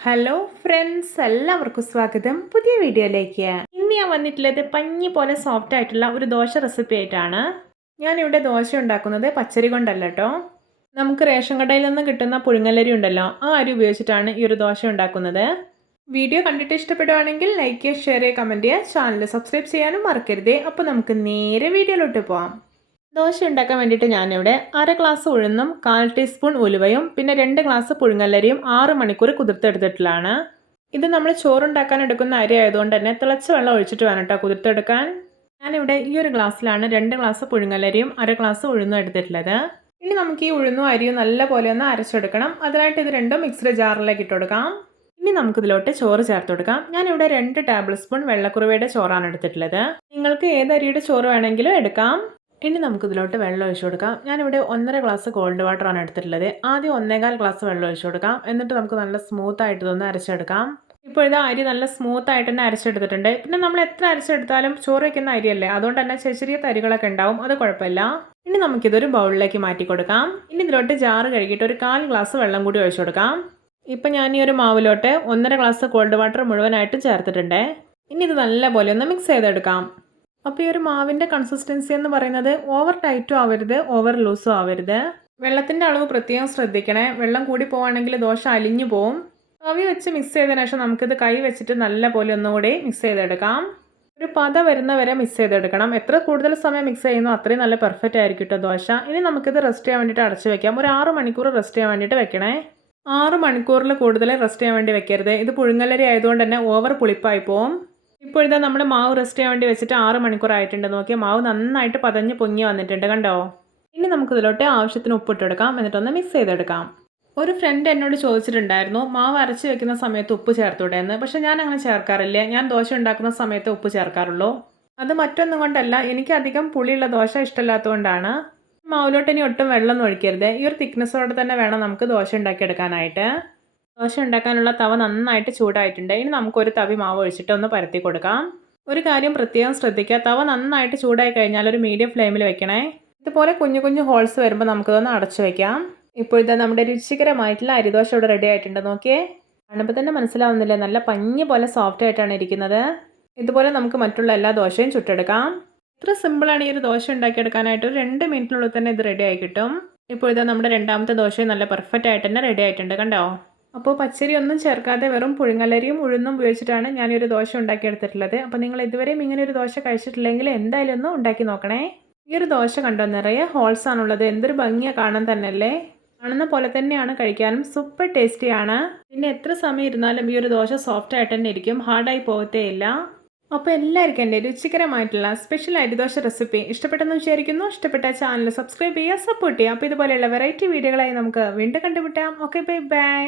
Hello friends എല്ലാവർക്കും സ്വാഗതം. പുതിയ വീഡിയോയിലേക്ക്. ഇന്ന് ഞാൻ വന്നിട്ടുള്ളത് പഞ്ഞി പോലെ സോഫ്റ്റ് ആയിട്ടുള്ള ഒരു ദോശ റെസിപ്പി ആയിട്ടാണ്. ഞാനിവിടെ ദോശ ഉണ്ടാക്കുന്നത് പച്ചരി കൊണ്ടല്ല കേട്ടോ നമുക്ക് റേഷൻ കടയിൽ നിന്ന് കിട്ടുന്ന പുഴുങ്ങലരി ഉണ്ടല്ലോ ആ അരി ഉപയോഗിച്ചിട്ടാണ് ഈ ഒരു ദോശ ഉണ്ടാക്കുന്നത്. വീഡിയോ കണ്ടിട്ട് ഇഷ്ടപ്പെടുവാണെങ്കിൽ ലൈക്ക് ചെയ്യുക ഷെയർ ചെയ്യുക കമന്റ് ചെയ്യുക ചാനൽ സബ്സ്ക്രൈബ് ചെയ്യാനും മറക്കരുതേ. അപ്പോൾ നമുക്ക് നേരെ വീഡിയോയിലോട്ട് പോവാം. ദോശ ഉണ്ടാക്കാൻ വേണ്ടിയിട്ട് ഞാനിവിടെ അര ഗ്ലാസ് ഉഴുന്നും കാൽ ടീസ്പൂൺ ഉലുവയും പിന്നെ രണ്ട് ഗ്ലാസ് പുഴുങ്ങല്ലരിയും ആറ് മണിക്കൂർ കുതിർത്തെടുത്തിട്ടുള്ളതാണ്. ഇത് നമ്മൾ ചോറുണ്ടാക്കാൻ എടുക്കുന്ന അരി ആയതുകൊണ്ട് തന്നെ തിളച്ച വെള്ളം ഒഴിച്ചിട്ട് വേണം കേട്ടോ കുതിർത്തെടുക്കാൻ. ഞാനിവിടെ ഈ ഒരു ഗ്ലാസ്സിലാണ് രണ്ട് ഗ്ലാസ് പുഴുങ്ങലരിയും അര ഗ്ലാസ് ഉഴുന്നും എടുത്തിട്ടുള്ളത്. ഇനി നമുക്ക് ഈ ഉഴുന്നും അരിയും നല്ല പോലെ ഒന്ന് അരച്ചെടുക്കണം. അതിനായിട്ട് ഇത് രണ്ടും മിക്സർ ജാറിലേക്ക് ഇട്ട് കൊടുക്കാം. ഇനി നമുക്കിതിലോട്ട് ചോറ് ചേർത്ത് കൊടുക്കാം. ഞാനിവിടെ രണ്ട് ടേബിൾ സ്പൂൺ വെള്ളക്കുറുവയുടെ ചോറാണ് എടുത്തിട്ടുള്ളത്. നിങ്ങൾക്ക് ഏത് അരിയുടെ ചോറ് വേണമെങ്കിലും എടുക്കാം. ഇനി നമുക്കിതിലോട്ട് വെള്ളം ഒഴിച്ചു കൊടുക്കാം. ഞാനിവിടെ ഒന്നര ഗ്ലാസ് കോൾഡ് വാട്ടർ ആണ് എടുത്തിട്ടുള്ളത്. ആദ്യം ഒന്നേകാൽ ഗ്ലാസ് വെള്ളം ഒഴിച്ചു കൊടുക്കാം. എന്നിട്ട് നമുക്ക് നല്ല സ്മൂത്ത് ആയിട്ട് ഇതൊന്ന് അരച്ചെടുക്കാം. ഇപ്പോൾ ഇത് അരി നല്ല സ്മൂത്ത് ആയിട്ട് തന്നെ അരച്ചെടുത്തിട്ടുണ്ട്. പിന്നെ നമ്മൾ എത്ര അരച്ചെടുത്താലും ചോറ് വയ്ക്കുന്ന അരിയല്ലേ? അതുകൊണ്ട് തന്നെ ചെറിയ ചെറിയ തരികളൊക്കെ ഉണ്ടാവും. അത് കുഴപ്പമില്ല. ഇനി നമുക്കിതൊരു ബൗളിലേക്ക് മാറ്റി കൊടുക്കാം. ഇനി ഇതിലോട്ട് ജാറ് കഴുകിയിട്ട് ഒരു കാൽ ഗ്ലാസ് വെള്ളം കൂടി ഒഴിച്ചു കൊടുക്കാം. ഇപ്പം ഞാൻ ഈ ഒരു മാവിലോട്ട് ഒന്നര ഗ്ലാസ് കോൾഡ് വാട്ടർ മുഴുവനായിട്ടും ചേർത്തിട്ടുണ്ട്. ഇനി ഇത് നല്ലപോലെ ഒന്ന് മിക്സ് ചെയ്തെടുക്കാം. അപ്പോൾ ഈ ഒരു മാവിന്റെ കൺസിസ്റ്റൻസി എന്ന് പറയുന്നത് ഓവർ ടൈറ്റും ആവരുത് ഓവർ ലൂസും ആവരുത്. വെള്ളത്തിന്റെ അളവ് പ്രത്യേകം ശ്രദ്ധിക്കണേ. വെള്ളം കൂടി പോവുകയാണെങ്കിൽ ദോശ അലിഞ്ഞു പോവും. കവി വെച്ച് മിക്സ് ചെയ്തതിനു ശേഷം നമുക്കിത് കൈ വെച്ചിട്ട് നല്ല പോലെ ഒന്നുകൂടി മിക്സ് ചെയ്തെടുക്കാം. ഒരു പത വരുന്ന വരെ മിക്സ് ചെയ്തെടുക്കണം. എത്ര കൂടുതൽ സമയം മിക്സ് ചെയ്യുന്നു അത്രയും നല്ല പെർഫെക്റ്റ് ആയിരിക്കും കേട്ടോ ദോശ. ഇനി നമുക്കിത് റെസ്റ്റ് ചെയ്യാൻ വേണ്ടിയിട്ട് അടച്ചു വെക്കാം. ഒരു ആറ് മണിക്കൂർ റെസ്റ്റ് ചെയ്യാൻ വേണ്ടിയിട്ട് വെക്കണേ. ആറ് മണിക്കൂറിൽ കൂടുതൽ റെസ്റ്റ് ചെയ്യാൻ വേണ്ടി വെക്കരുത്. ഇത് പുഴുങ്ങലരി ആയതുകൊണ്ട് തന്നെ ഓവർ പുളിപ്പായി പോവും. ഇപ്പോൾ ഇതാ നമ്മുടെ മാവ് റെസ്റ്റ് ചെയ്യാൻ വേണ്ടി വെച്ചിട്ട് ആറ് മണിക്കൂർ ആയിട്ടുണ്ട്. നോക്കിയാൽ മാവ് നന്നായിട്ട് പതഞ്ഞ് പൊങ്ങി വന്നിട്ടുണ്ട് കണ്ടോ? ഇനി നമുക്ക് നമുക്കിതിലോട്ട് ആവശ്യത്തിന് ഉപ്പിട്ടെടുക്കാം എന്നിട്ടൊന്ന് മിക്സ് ചെയ്തെടുക്കാം. ഒരു ഫ്രണ്ട് എന്നോട് ചോദിച്ചിട്ടുണ്ടായിരുന്നു മാവ് അരച്ച് വെക്കുന്ന സമയത്ത് ഉപ്പ് ചേർത്തൂടെ എന്ന് പക്ഷേ ഞാൻ അങ്ങനെ ചേർക്കാറില്ല. ഞാൻ ദോശ ഉണ്ടാക്കുന്ന സമയത്ത് ഉപ്പ് ചേർക്കാറുള്ളൂ. അത് മറ്റൊന്നും കൊണ്ടല്ല. എനിക്ക് അധികം പുളിയുള്ള ദോശ ഇഷ്ടമില്ലാത്തതുകൊണ്ടാണ്. മാവിലോട്ട് ഇനി ഒട്ടും വെള്ളം ഒഴിക്കരുത്. ഈ ഒരു തിക്നെസ്സോടെ തന്നെ വേണം നമുക്ക് ദോശ ഉണ്ടാക്കിയെടുക്കാനായിട്ട്. ദോശ ഉണ്ടാക്കാനുള്ള തവ നന്നായിട്ട് ചൂടായിട്ടുണ്ട്. ഇനി നമുക്കൊരു തവി മാവ് ഒഴിച്ചിട്ട് ഒന്ന് പരത്തി കൊടുക്കാം. ഒരു കാര്യം പ്രത്യേകം ശ്രദ്ധിക്കുക. തവ നന്നായിട്ട് ചൂടായി കഴിഞ്ഞാൽ ഒരു മീഡിയം ഫ്ലെയിമിൽ വെക്കണേ. ഇതുപോലെ കുഞ്ഞു കുഞ്ഞു ഹോൾസ് വരുമ്പോൾ നമുക്കിതൊന്ന് അടച്ചു വെക്കാം. ഇപ്പോൾ ഇതാ നമ്മുടെ രുചികരമായിട്ടുള്ള അരിദോശ ഇവിടെ റെഡി ആയിട്ടുണ്ട്. നോക്കിയേ. കാണുമ്പോൾ തന്നെ മനസ്സിലാവുന്നില്ലേ? നല്ല പഞ്ഞി പോലെ സോഫ്റ്റ് ആയിട്ടാണ് ഇരിക്കുന്നത്. ഇതുപോലെ നമുക്ക് മറ്റുള്ള എല്ലാ ദോശയും ചുട്ടെടുക്കാം. ഇത്ര സിമ്പിളാണ് ഈ ഒരു ദോശ ഉണ്ടാക്കിയെടുക്കാനായിട്ട്. ഒരു രണ്ട് മിനിറ്റിനുള്ളിൽ തന്നെ ഇത് റെഡി ആയി കിട്ടും. ഇപ്പോൾ ഇതാ നമ്മുടെ രണ്ടാമത്തെ ദോശയും നല്ല പെർഫെക്റ്റ് ആയിട്ട് തന്നെ റെഡി ആയിട്ടുണ്ട്. കണ്ടോ? അപ്പോൾ പച്ചരി ഒന്നും ചേർക്കാതെ വെറും പുഴുങ്ങലരിയും ഉഴുന്നും ഉപയോഗിച്ചിട്ടാണ് ഞാനൊരു ദോശ ഉണ്ടാക്കിയെടുത്തിട്ടുള്ളത്. അപ്പോൾ നിങ്ങൾ ഇതുവരെയും ഇങ്ങനെ ഒരു ദോശ കഴിച്ചിട്ടില്ലെങ്കിൽ എന്തായാലും ഒന്ന് ഉണ്ടാക്കി നോക്കണേ. ഈ ഒരു ദോശ കണ്ടോ? നിറയെ ഹോൾസ് ആണുള്ളത്. എന്തൊരു ഭംഗിയാണ് കാണാൻ തന്നെയല്ലേ? കാണുന്ന പോലെ തന്നെയാണ് കഴിക്കാനും. സൂപ്പർ ടേസ്റ്റിയാണ്. പിന്നെ എത്ര സമയം ഇരുന്നാലും ഈ ഒരു ദോശ സോഫ്റ്റ് ആയിട്ട് തന്നെ ഇരിക്കും. ഹാർഡായി പോകത്തേ ഇല്ല. അപ്പോൾ എല്ലാവർക്കും എന്റെ രുചികരമായിട്ടുള്ള സ്പെഷ്യൽ അരിദോശ റെസിപ്പി ഇഷ്ടപ്പെട്ടെന്ന് വിചാരിക്കുന്നു. ഇഷ്ടപ്പെട്ട ചാനൽ സബ്സ്ക്രൈബ് ചെയ്യുക സപ്പോർട്ട് ചെയ്യുക. അപ്പോൾ ഇതുപോലെയുള്ള വെറൈറ്റി വീഡിയോകളായി നമുക്ക് വീണ്ടും കണ്ടുമുട്ടാം. Okay bye bye.